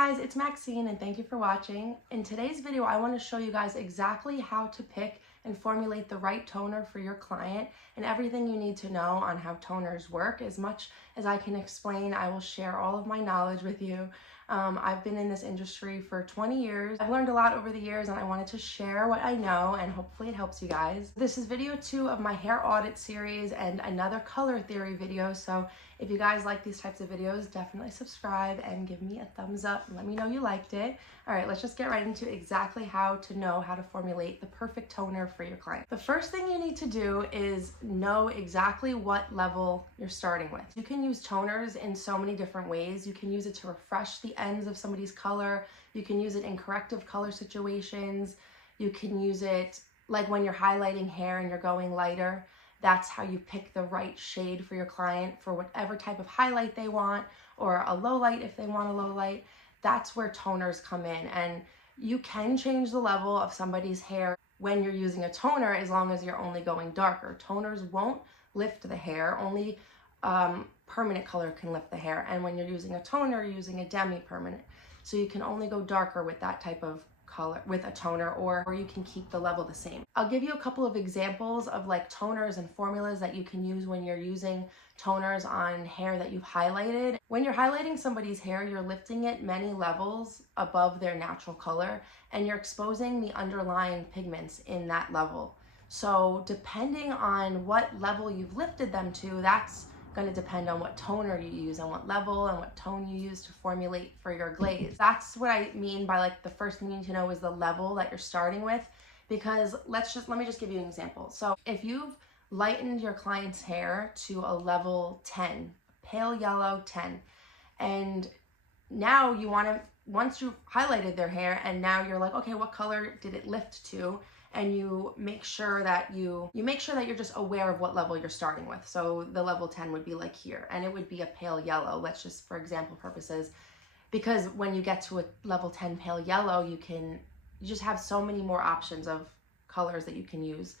guys, it's Maxine and thank you for watching. In today's video, I want to show you guys exactly how to pick and formulate the right toner for your client and everything you need to know on how toners work. As much as I can explain, I will share all of my knowledge with you. I've been in this industry for 20 years. I've learned a lot over the years and I wanted to share what I know and hopefully it helps you guys. This is video 2 of my hair audit series and another color theory video. So if you guys like these types of videos, definitely subscribe and give me a thumbs up and let me know you liked it. All right, let's just get right into exactly how to know how to formulate the perfect toner for your client. The first thing you need to do is know exactly what level you're starting with. You can use toners in so many different ways. You can use it to refresh the ends of somebody's color. You can use it in corrective color situations. You can use it like when you're highlighting hair and you're going lighter. That's how you pick the right shade for your client for whatever type of highlight they want, or a low light if they want a low light. That's where toners come in, and you can change the level of somebody's hair when you're using a toner as long as you're only going darker. Toners won't lift the hair, only permanent color can lift the hair, and when you're using a toner, you're using a demi-permanent. So you can only go darker with that type of color with a toner, or you can keep the level the same. I'll give you a couple of examples of like toners and formulas that you can use when you're using toners on hair that you've highlighted. When you're highlighting somebody's hair, you're lifting it many levels above their natural color and you're exposing the underlying pigments in that level. So depending on what level you've lifted them to, that's going to depend on what toner you use and what level and what tone you use to formulate for your glaze. That's what I mean by like the first thing you need to know is the level that you're starting with, because let me just give you an example. So if you've lightened your client's hair to a level 10, pale yellow 10, and now you want to, once you've highlighted their hair and now you're like, okay, what color did it lift to? And you make sure that you're just aware of what level you're starting with. So the level 10 would be like here, and it would be a pale yellow. Let's just, for example purposes, because when you get to a level 10 pale yellow, you just have so many more options of colors that you can use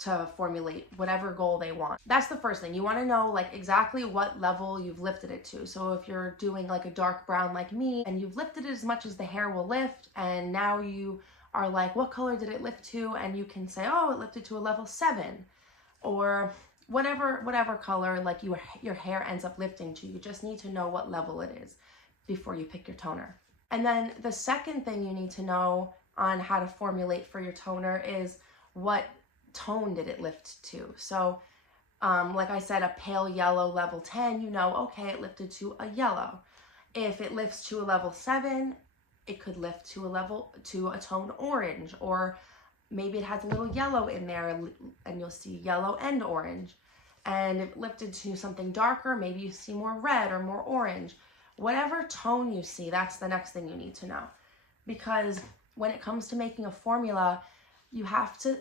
to formulate whatever goal they want. That's the first thing. You want to know like exactly what level you've lifted it to. So if you're doing like a dark brown like me and you've lifted it as much as the hair will lift, and now you are like, what color did it lift to? And you can say, oh, it lifted to a level 7, or whatever color like your hair ends up lifting to. You just need to know what level it is before you pick your toner. And then the second thing you need to know on how to formulate for your toner is what tone did it lift to. So like I said, a pale yellow level 10, you know, okay, it lifted to a yellow. If it lifts to a level 7, it could lift to a tone orange, or maybe it has a little yellow in there and you'll see yellow and orange. And if it lifted to something darker, maybe you see more red or more orange. Whatever tone you see, that's the next thing you need to know. Because when it comes to making a formula, you have to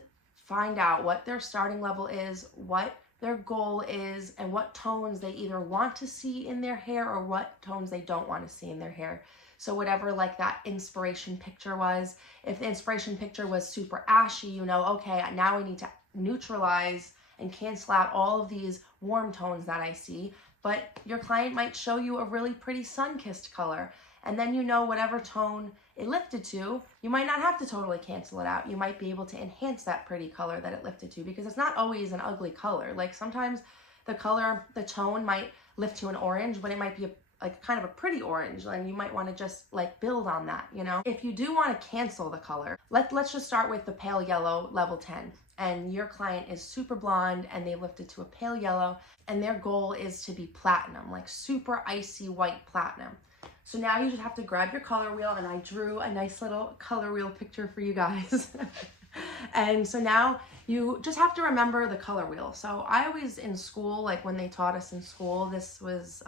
find out what their starting level is, what their goal is, and what tones they either want to see in their hair or what tones they don't want to see in their hair. So whatever like that inspiration picture was, if the inspiration picture was super ashy, you know, okay, now I need to neutralize and cancel out all of these warm tones that I see. But your client might show you a really pretty sun-kissed color, and then you know whatever tone it lifted to, you might not have to totally cancel it out. You might be able to enhance that pretty color that it lifted to, because it's not always an ugly color. Like sometimes the tone might lift to an orange, but it might be like kind of a pretty orange, and you might want to just like build on that, you know? If you do want to cancel the color, let's just start with the pale yellow level 10, and your client is super blonde and they lifted to a pale yellow, and their goal is to be platinum, like super icy white platinum. So now you just have to grab your color wheel, and I drew a nice little color wheel picture for you guys. And so now you just have to remember the color wheel. So I always in school, like when they taught us in school, this was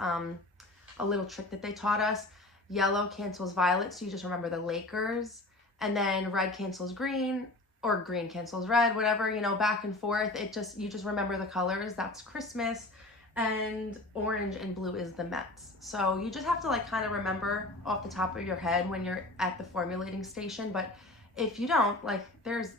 a little trick that they taught us. Yellow cancels violet, so you just remember the Lakers, and then red cancels green, or green cancels red, whatever, you know, back and forth. You just remember the colors. That's Christmas, and orange and blue is the Mets. So you just have to like kind of remember off the top of your head when you're at the formulating station. But if you don't, like there's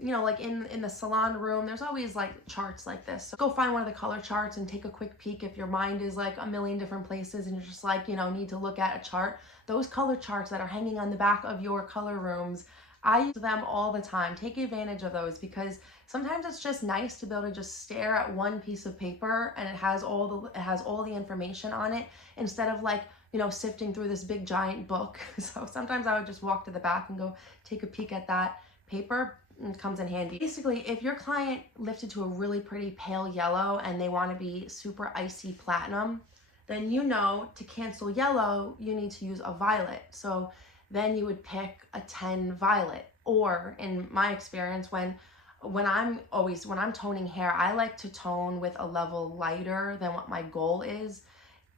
you know, like in the salon room, there's always like charts like this. So go find one of the color charts and take a quick peek. If your mind is like a million different places and you're just like, you know, need to look at a chart, those color charts that are hanging on the back of your color rooms, I use them all the time. Take advantage of those, because sometimes it's just nice to be able to just stare at one piece of paper and it has all the information on it, instead of like, you know, sifting through this big giant book. So sometimes I would just walk to the back and go take a peek at that paper. It comes in handy. Basically, if your client lifted to a really pretty pale yellow and they want to be super icy platinum, then you know to cancel yellow, you need to use a violet. So then you would pick a 10 violet. Or in my experience, when I'm toning hair, I like to tone with a level lighter than what my goal is.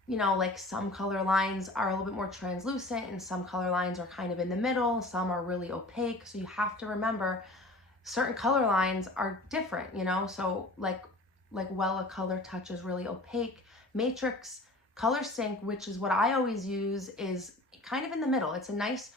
You know, like some color lines are a little bit more translucent and some color lines are kind of in the middle. Some are really opaque. So you have to remember certain color lines are different, you know? So like Wella color touch is really opaque. Matrix Color Sync, which is what I always use, is kind of in the middle. It's a nice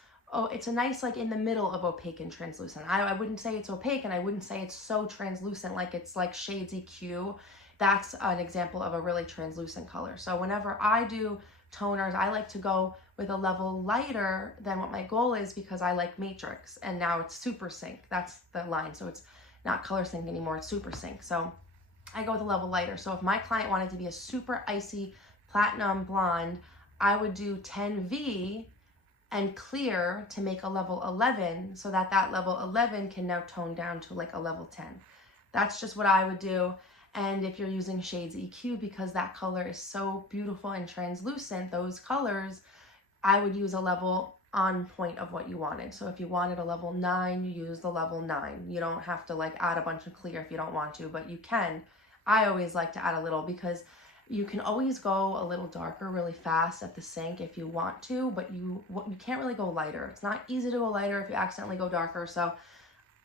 like in the middle of opaque and translucent. I wouldn't say it's opaque, and I wouldn't say it's so translucent like it's like Shades EQ. That's an example of a really translucent color. So whenever I do toners, I like to go with a level lighter than what my goal is, because I like Matrix, and now it's Super Sync. That's the line. So it's not Color Sync anymore, it's Super Sync. So I go with a level lighter. So if my client wanted to be a super icy platinum blonde, I would do 10V and clear to make a level 11, so that level 11 can now tone down to like a level 10. That's just what I would do. And if you're using Shades EQ, because that color is so beautiful and translucent, those colors, I would use a level on point of what you wanted. So if you wanted a level 9, you use the level 9. You don't have to like add a bunch of clear if you don't want to, but you can. I always like to add a little, because you can always go a little darker really fast at the sink if you want to, but you can't really go lighter. It's not easy to go lighter if you accidentally go darker. So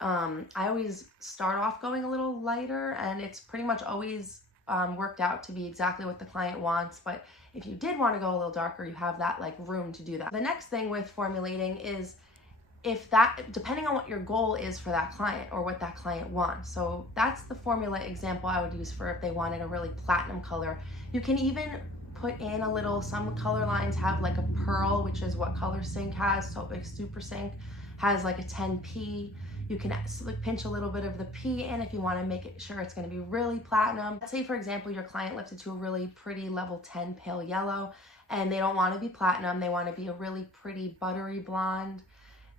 I always start off going a little lighter, and it's pretty much always worked out to be exactly what the client wants. But if you did want to go a little darker, you have that like room to do that. The next thing with formulating is depending on what your goal is for that client or what that client wants. So that's the formula example I would use for if they wanted a really platinum color. You can even put in a little, some color lines have like a pearl, which is what Color Sync has. So like Super Sync has like a 10P. You can pinch a little bit of the P in if you want to make it sure it's going to be really platinum. Let's say, for example, your client lifted to a really pretty level 10 pale yellow, and they don't want to be platinum. They want to be a really pretty buttery blonde.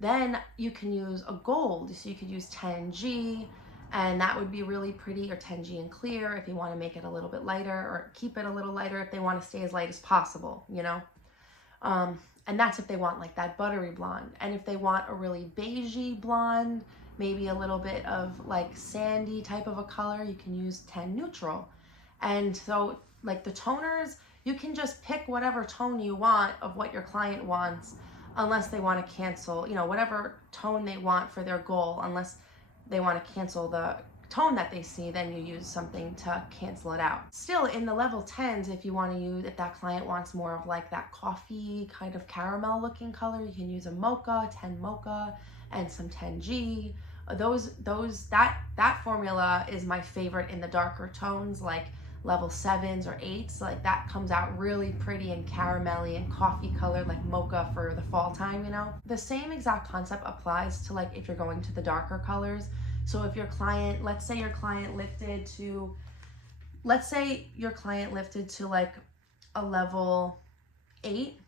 Then you can use a gold. So you could use 10G, and that would be really pretty, or 10G and clear if you want to make it a little bit lighter, or keep it a little lighter if they want to stay as light as possible, you know? And that's if they want like that buttery blonde. And if they want a really beigey blonde, maybe a little bit of like sandy type of a color, you can use 10 neutral. And so like the toners, you can just pick whatever tone you want of what your client wants, unless they want to cancel, you know, whatever tone they want for their goal. Unless they want to cancel the tone that they see, then you use something to cancel it out. Still, in the level 10s, if you want to use, if that client wants more of like that coffee kind of caramel looking color, you can use a mocha, 10 mocha, and some 10G. That formula is my favorite in the darker tones, like level 7s or 8s. Like that comes out really pretty and caramelly and coffee colored, like mocha for the fall time, you know? The same exact concept applies to like if you're going to the darker colors. So if your client, let's say your client lifted to like a level 8,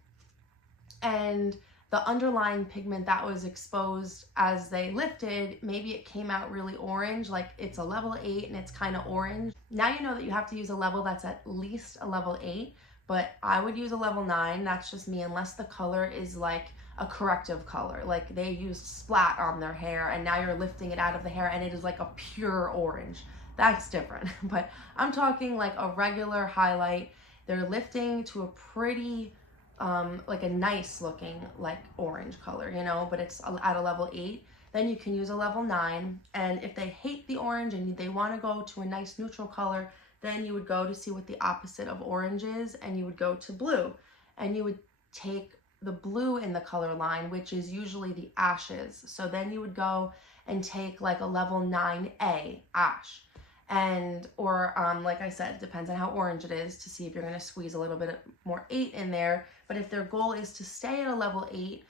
and the underlying pigment that was exposed as they lifted, maybe it came out really orange, like it's a level 8 and it's kind of orange. Now you know that you have to use a level that's at least a level 8, but I would use a level 9. That's just me, unless the color is like a corrective color, like they used splat on their hair and now you're lifting it out of the hair and it is like a pure orange. That's different. But I'm talking like a regular highlight. They're lifting to a pretty like a nice looking like orange color, you know, but it's at a level 8. Then you can use a level 9. And if they hate the orange and they want to go to a nice neutral color, then you would go to see what the opposite of orange is, and you would go to blue, and you would take the blue in the color line, which is usually the ashes. So then you would go and take like a level 9A ash. And, or like I said, it depends on how orange it is to see if you're going to squeeze a little bit more 8 in there. But if their goal is to stay at a level 8,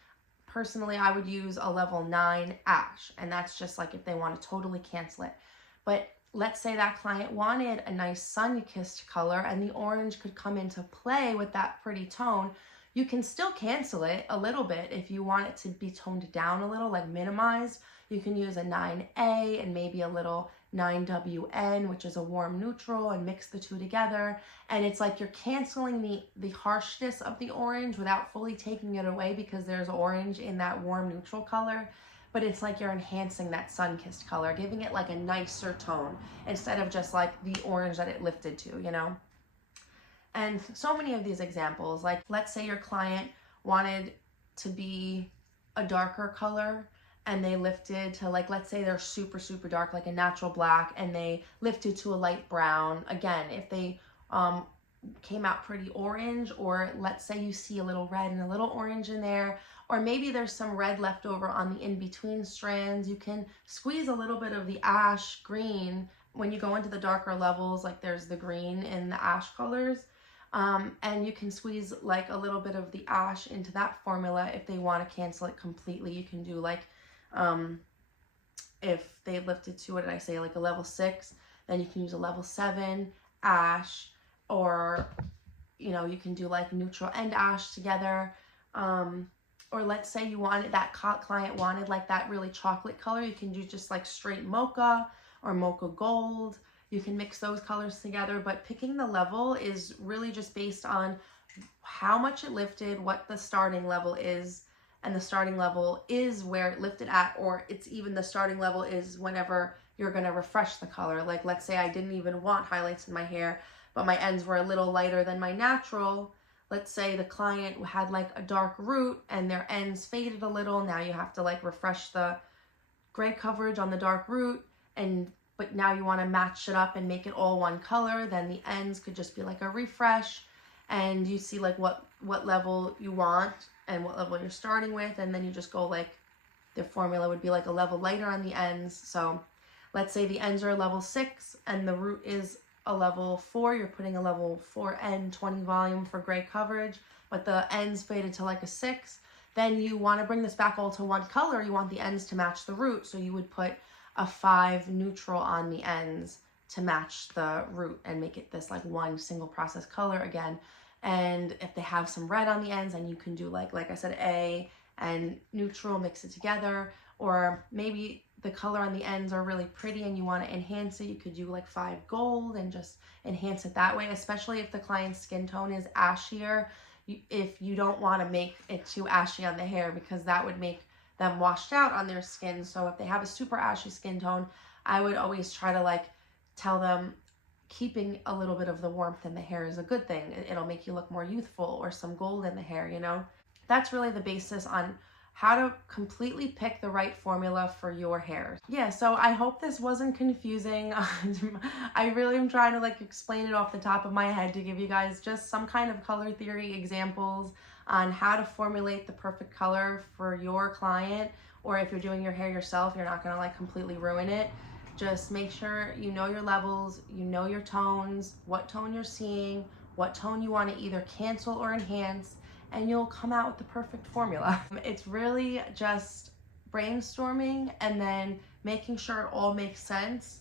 personally, I would use a level 9 ash. And that's just like if they want to totally cancel it. But let's say that client wanted a nice sun-kissed color and the orange could come into play with that pretty tone. You can still cancel it a little bit if you want it to be toned down a little, like minimized. You can use a 9A and maybe a little 9WN, which is a warm neutral, and mix the two together. And it's like you're canceling the harshness of the orange without fully taking it away because there's orange in that warm neutral color. But it's like you're enhancing that sun-kissed color, giving it like a nicer tone instead of just like the orange that it lifted to, you know? And so many of these examples, like let's say your client wanted to be a darker color and they lifted to, like, let's say they're super, super dark, like a natural black, and they lifted to a light brown. Again, if they came out pretty orange, or let's say you see a little red and a little orange in there, or maybe there's some red left over on the in-between strands, you can squeeze a little bit of the ash green when you go into the darker levels, like there's the green in the ash colors. And you can squeeze like a little bit of the ash into that formula if they want to cancel it completely. You can do like, if they lifted to, what did I say, like a level 6, then you can use a level 7 ash, or, you know, you can do like neutral and ash together. Or let's say you wanted, that client wanted like that really chocolate color, you can do just like straight mocha or mocha gold. You can mix those colors together, but picking the level is really just based on how much it lifted, what the starting level is, and the starting level is where it lifted at, or it's even the starting level is whenever you're going to refresh the color. Like let's say I didn't even want highlights in my hair, but my ends were a little lighter than my natural. Let's say the client had like a dark root and their ends faded a little. Now you have to like refresh the gray coverage on the dark root, but now you want to match it up and make it all one color. Then the ends could just be like a refresh, and you see like what level you want and what level you're starting with, and then you just go like, the formula would be like a level lighter on the ends. So let's say the ends are a level 6 and the root is a level 4, you're putting a level 4N 20 volume for gray coverage, but the ends faded to like a 6. Then you want to bring this back all to one color. You want the ends to match the root, so you would put a 5 neutral on the ends to match the root and make it this like one single process color again. And if they have some red on the ends, and you can do like I said, A and neutral, mix it together. Or maybe the color on the ends are really pretty and you want to enhance it, you could do like 5 gold and just enhance it that way, especially if the client's skin tone is ashier. If you don't want to make it too ashy on the hair, because that would make them washed out on their skin. So if they have a super ashy skin tone, I would always try to like tell them keeping a little bit of the warmth in the hair is a good thing. It'll make you look more youthful, or some gold in the hair, you know? That's really the basis on how to completely pick the right formula for your hair. Yeah, so I hope this wasn't confusing. I really am trying to like explain it off the top of my head to give you guys just some kind of color theory examples on how to formulate the perfect color for your client, or if you're doing your hair yourself, you're not gonna like completely ruin it. Just make sure you know your levels, you know your tones, what tone you're seeing, what tone you want to either cancel or enhance, and you'll come out with the perfect formula. It's really just brainstorming and then making sure it all makes sense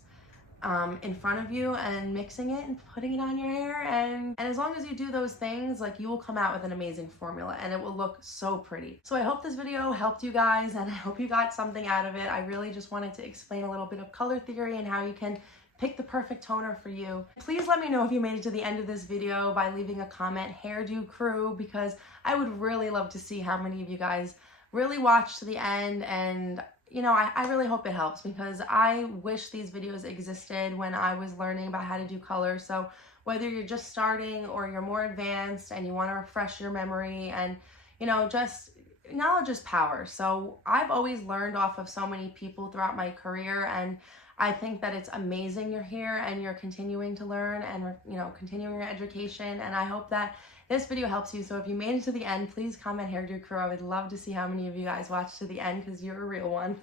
in front of you, and mixing it and putting it on your hair. And as long as you do those things, like, you will come out with an amazing formula and it will look so pretty. So I hope this video helped you guys, and I hope you got something out of it. I really just wanted to explain a little bit of color theory and how you can pick the perfect toner for you. Please let me know if you made it to the end of this video by leaving a comment, hairdo crew, because I would really love to see how many of you guys really watched to the end. And you know, I really hope it helps, because I wish these videos existed when I was learning about how to do color. So whether you're just starting or you're more advanced and you want to refresh your memory, and you know, just knowledge is power. So I've always learned off of so many people throughout my career, and I think that it's amazing you're here and you're continuing to learn and, you know, continuing your education. And I hope that this video helps you. So if you made it to the end, please comment Hairdo Crew. I would love to see how many of you guys watched to the end because you're a real one.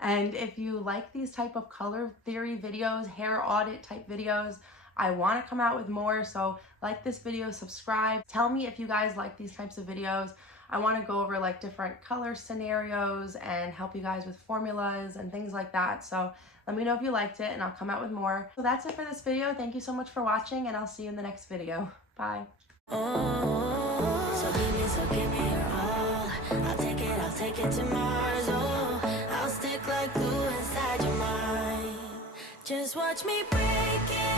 And if you like these type of color theory videos, hair audit type videos, I want to come out with more. So like this video, subscribe. Tell me if you guys like these types of videos. I want to go over like different color scenarios and help you guys with formulas and things like that. So let me know if you liked it and I'll come out with more. So that's it for this video. Thank you so much for watching and I'll see you in the next video. Bye. So give me your all. I'll take it to Mars. Oh, I'll stick like glue inside your mind. Just watch me break it.